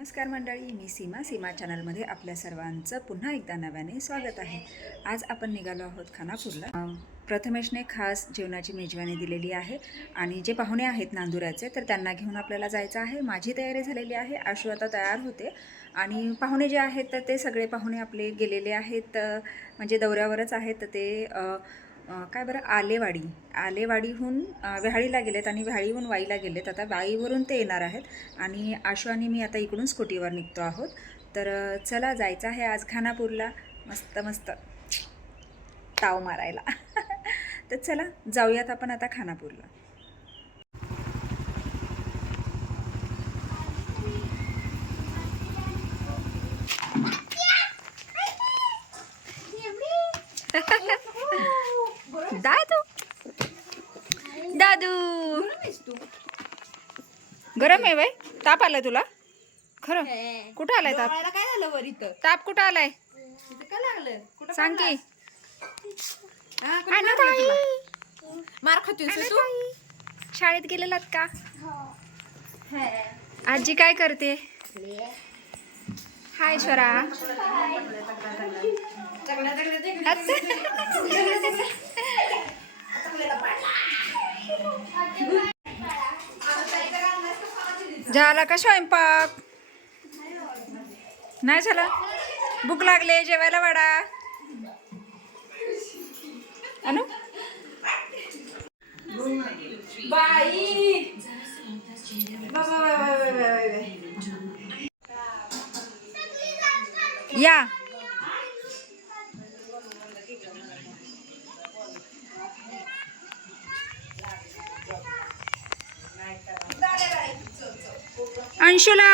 नमस्कार मंडळी मी सीमा. सीमा चॅनलमध्ये आपल्या सर्वांचं पुन्हा एकदा नव्याने स्वागत आहे. आज आपण निघालो आहोत खानापूरला. प्रथमेशने खास जेवणाची मेजवानी दिलेली आहे आणि जे पाहुणे आहेत नांदुऱ्याचे तर त्यांना घेऊन आपल्याला जायचं आहे. माझी तयारी झालेली आहे आशू आता तयार होते. आणि पाहुणे जे आहेत तर ते सगळे पाहुणे आपले गेलेले आहेत. म्हणजे दौऱ्यावरच आहेत. तर ते काय बरं आलेवाडी. आलेवाडीहून व्याहाळीला गेलेत आणि व्याहाळीहून वाईला गेलेत. आता वाईवरून ते येणार आहेत. आणि आशू आणि मी आता इकडून स्कूटीवर निघतो आहोत. तर चला जायचं आहे आज खानापूरला. मस्त मस्त. ताव मारायला. तर चला जाऊयात आपण आता खानापूरला. दादू. दादू. गरम आहे बाई. ताप आलाय तुला? खरं? कुठं आलाय ताप? काय झालं वर इथं? ताप कुठं आलाय? इथं काय लागलं? सांग की. हा? मार खातोय तू? शाळेत गेलेलात का? आजी काय करते? हाय स्वरा झाला का स्वयंपाक? नाही झाला? भूक लागले जेवायला वाडा. अनु? बाई! बाय. या. अंशुला.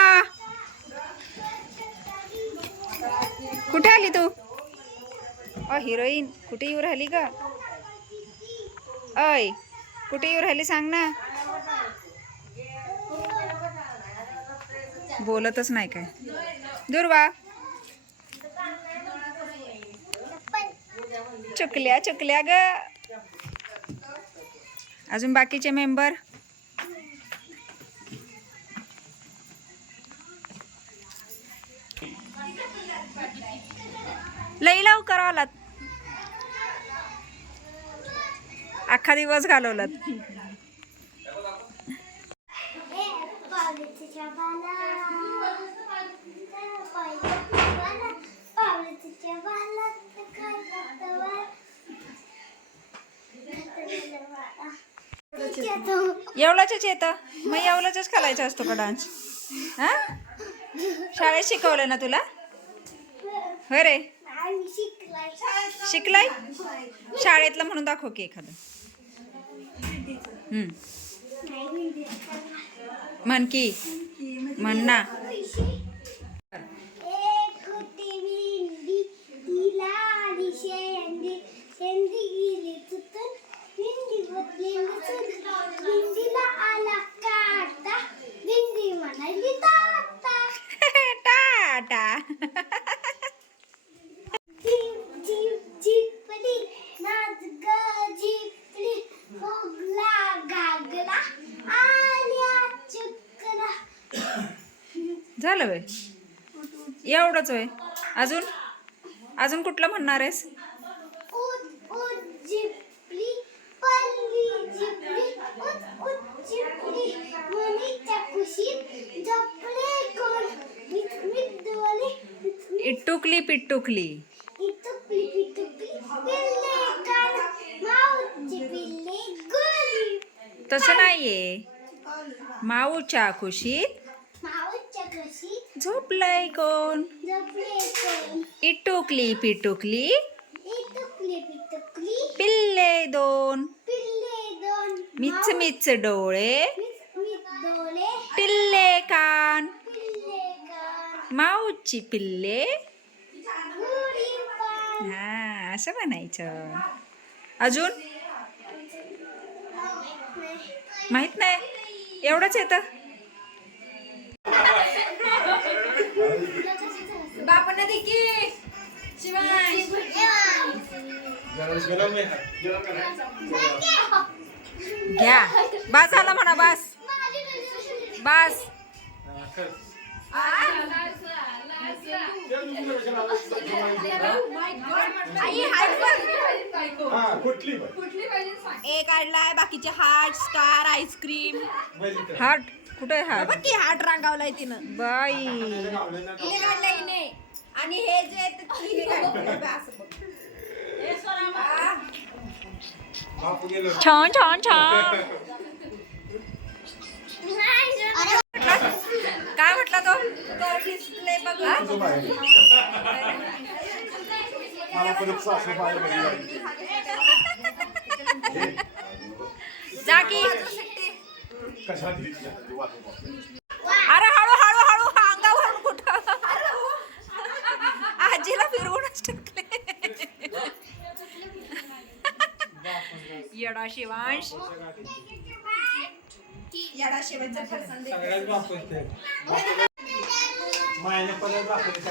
कुठे आली तू? अ हिरोईन. कुठे येऊ राहिली का अय कुठे येऊ राहिली सांग ना. बोलतच नाही काय. दुर्वा चुकल्या चुकल्या ग. अजून बाकीचे मेंबर लई लवकर आलात. अख्खा दिवस घालवलात. पावलेच्या येतं. एवढाच येत मग एवढाच घालायचा असतो का डान्स हा? शाळेत शिकवलं ना तुला? हो रे. शिकलाय? शाळेतलं म्हणून दाखव की एखादं. म्हण की. म्हण ना एक होती विंडी तिला आली शेंडी शेंडी गेली तुटून विंडी बदली नसून विंडीला आला काटा विंडी म्हणाली ताता टाटा जीप जीप जिपली नाच ग जिपली फुगला गागला आल्या चुकला झालं वय? एवढंच वय. अजून? अजून कुठलं म्हणणार आहेस? इटुकली गुली. तसं नाहीये. माऊच्या खुशीत झोपलंय कोण? झोपले इटुकली पिटुकली. पिल्ले दोन. पिल्ले दोन मिच मिच डोळे. पिल्ले कान. माऊची पिल्ले. हा असं म्हणायचं. अजून? माहीत नाही. एवढंच येतं बापांना दे घ्या. बस आला म्हणा बस. बास. एक काढलाय बाकीचे हार्ट स्टार आईस्क्रीम. हार्ट. कुठे आहे हार्ट बघ की हार्ट रांगावलाय तिनं. बाई. आणि हे जे आहे ते. बघ असं बघ. छान छान छान. काय म्हटला तो? तर बघ तुझं बाहेर मला अरे हळू हळू हळू हा अंगावरून कुठं? आजीला फिरवूनच टाकले. येडा शिवांश. येडा शेवटचा फरसाण दे. सगळ्यात वापरते मायने वापरते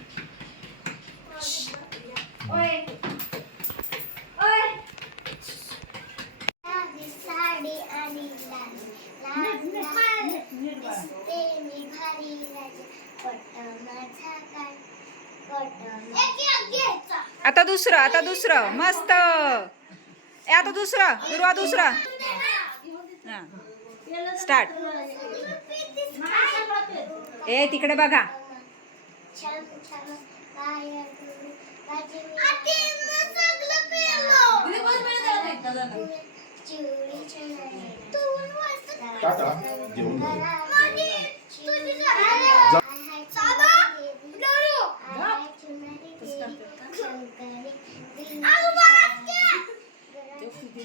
आता दुसरं आता दुसरं. मस्त. ए आता दुसरं. दुर्वा दुसरा. स्टार्ट ए तिकडे बघा. जेवण झालं.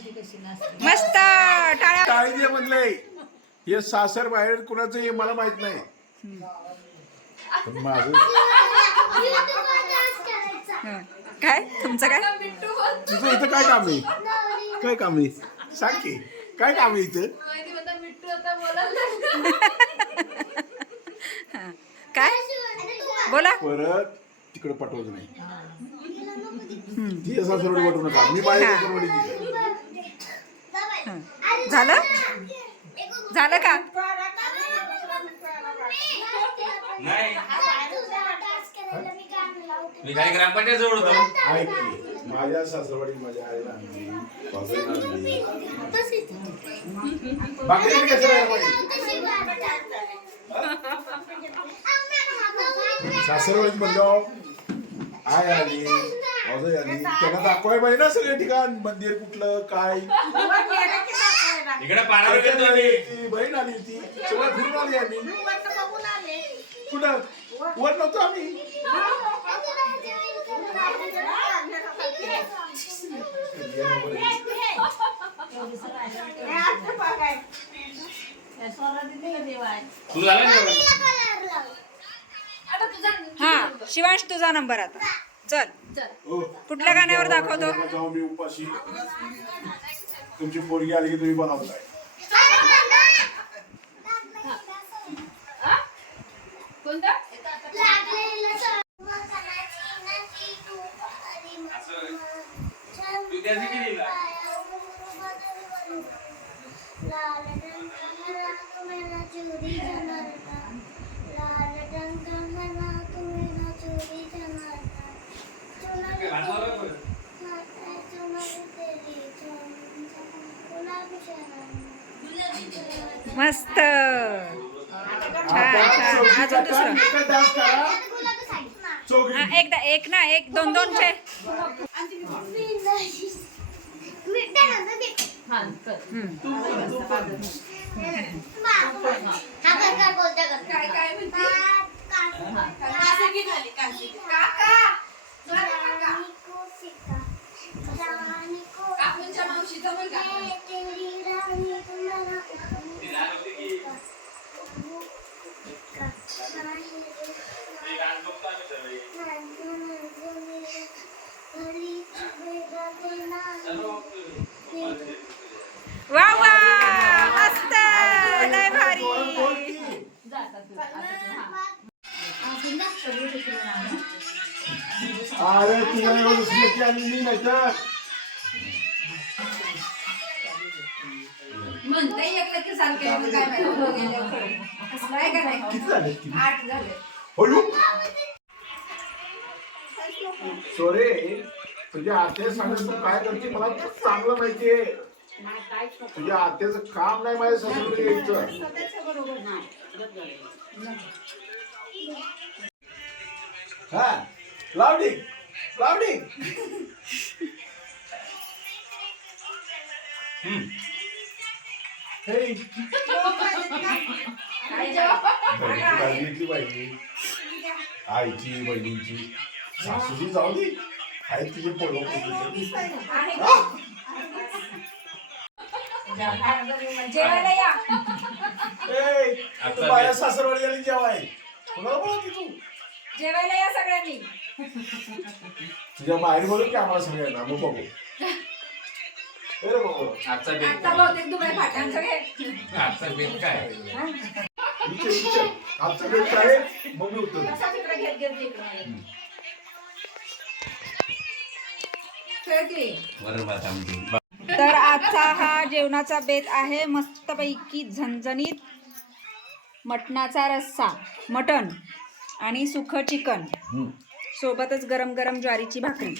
मस्त! टाळ्या टाळी दे म्हणले. हे सासर बाहेर कुणाचं हे मला माहीत नाही. पण माझं हं. काय? तुमचं काय? तुझं इथं काय काम आहे? काय काम आहे? सांग की. काय काम आहे इथं? हं. काय? बोला. परत तिकडे पाठवायचं नाही. ती सासरवाडी पाठवू नका. मी बाहेर हा. दिली. झालं? झालं का? मी काय ग्रामपंचायत जवळ होतो ऐक की, माझ्या सासरवाडी माझ्या आईला सासरवाडीत म्हणलो आय आली त्यांना दाखवाय पाहिजे ना सगळे ठिकाण मंदिर कुठलं काय? इकडे पारावर गेलो मी ती बहीण आली होती. सगळं फिरून आली आम्ही. कुठं? वर नव्हतो आम्ही. तू झाला ना? जेवण? हा शिवांश तुझा नंबर आता. चल. हो. कुठल्या गाण्यावर दाखवतो? जाऊ मी उपाशी. तुमची पोरगी आली की तुम्ही बनवताय. तू त्या दिवशी मस्त. छान छान. अजून दुसरं. हा एकदा एक ना एक दोन दोन छे. काका. Ah, ele tinha um dos meus que é menina, tá? म्हणते एक की सारखं काय माहिती करायचं? झाले किती आठ झाले हळू? सोरे तुझ्या आत्या सांगत तू काय करते? मला तर चांगलं माहितीये. तुझ्या आत्याचं काम नाही माझ्या सासूकडे यायचं. हा लावडी लावडी हे पाहिजे आईची बहिणीची सासूची जाऊ दे आहे तिचे पोलो जेवायला या माझ्या सासरवाडी आली जेवाय कुणाला बोलवते तू जेवायला या सगळ्यांनी. तुझ्या बाहेर बोलू की आम्हाला सगळ्यांना. मग बघू. आजचा बेत आता काय बहुतेक दुबई फाटांचं घे आजचा बेत काय? विचार विचार आमचा वेळ काय? आहे? मग मी उत्तर देईन. तसा तिकडे घेत घेत इकडे खेळ की. वरण भात आमटी तर आजचा हा जेवणाचा बेत आहे मस्तपैकी झणझणीत मटणाचा रस्सा मटण आणि सुखं चिकन. सोबतच गरम गरम ज्वारीची भाकरी.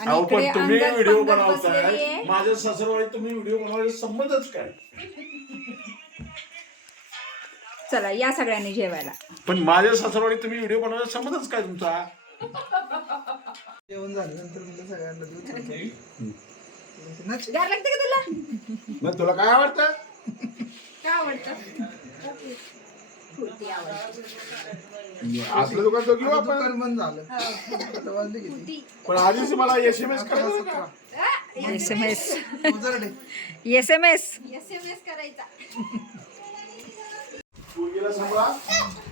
अहो पण इकडे तुम्ही अंगद व्हिडिओ पंगत बसलेली बनवताय आहे. माझ्या सासरवाडी तुम्ही व्हिडिओ बनवायचा संबंधच काय? चला या सगळ्यांनी जेवायला. पण माझ्या सासरवाडी तुम्ही व्हिडिओ बनवायचा संबंधच काय तुमचा? जेवण झाल्यानंतर म्हणलं सगळ्यांना. गार लागते का तुला? मग तुला काय आवडतं? काय आवडतं? असलं दुकान तो घेऊ आता आपण? दुकान बंद झालं. आता वाजले किती? पण आधीच मला एस एम एस करायचं. S M S उजरडे. S M S S M S करायचा. पोरगीला सांभाळा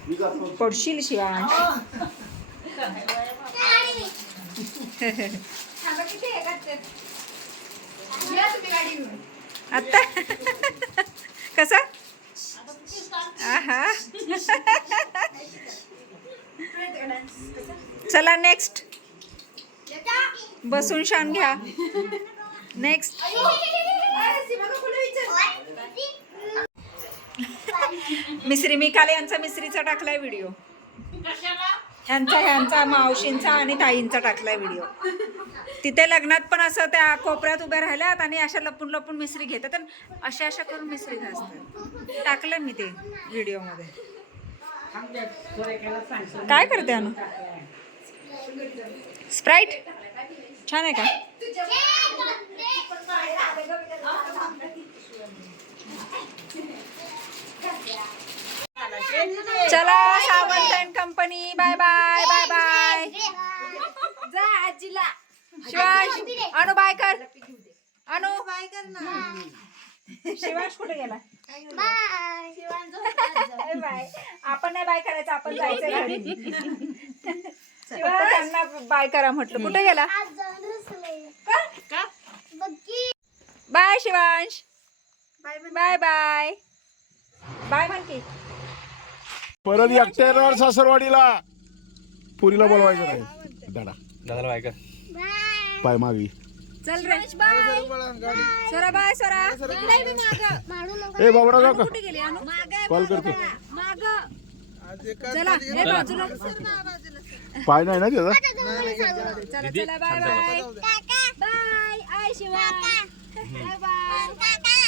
मी जातो. पडशील शिवांश थांबा किती हे करते या तुम्ही गाडी घेऊन. आता? कसं? आहा. चला नेक्स्ट बसून शान घ्या. नेक्स्ट मिसरी मी काल यांचा मिसरीचा टाकलाय व्हिडिओ यांचा ह्यांचा मावशींचा आणि ताईंचा टाकलाय व्हिडिओ तिथे लग्नात पण असं त्या कोपऱ्यात उभ्या राहिल्यात आणि अशा लपून लपून मिसरी घेतात आणि अशा अशा करून मिसरी घासतात. टाकलं मी ते व्हिडिओमध्ये काय करते अनु? स्प्राईट छान आहे का? चला Sawant and company bye bye bye bye जा आजीला. शिवांश अनु बाय कर अनु. बाय कर ना. शिवांश कुठे गेला? बाय. आपण नाही बाय करायचं आपण जायचं घरी. त्यांना बाय करा म्हटलं. कुठे गेला? आज जाऊन रुसले. Bye Shivansh. Bye bye bye. म्हण की. परत एकट्यावर सासरवाडीला. पुरीला बोलवायचं नाही. दादा दादाला बाय कर. पाय मावी चल रे. सोरा बाय सोरा. ए कुठे गेली अनु? कॉल करतो. माग. आज एका चला हे बाजूला. पाय नाही ना त्याचा? चला चला बाय बाय बाय आय शिवा बाय बाय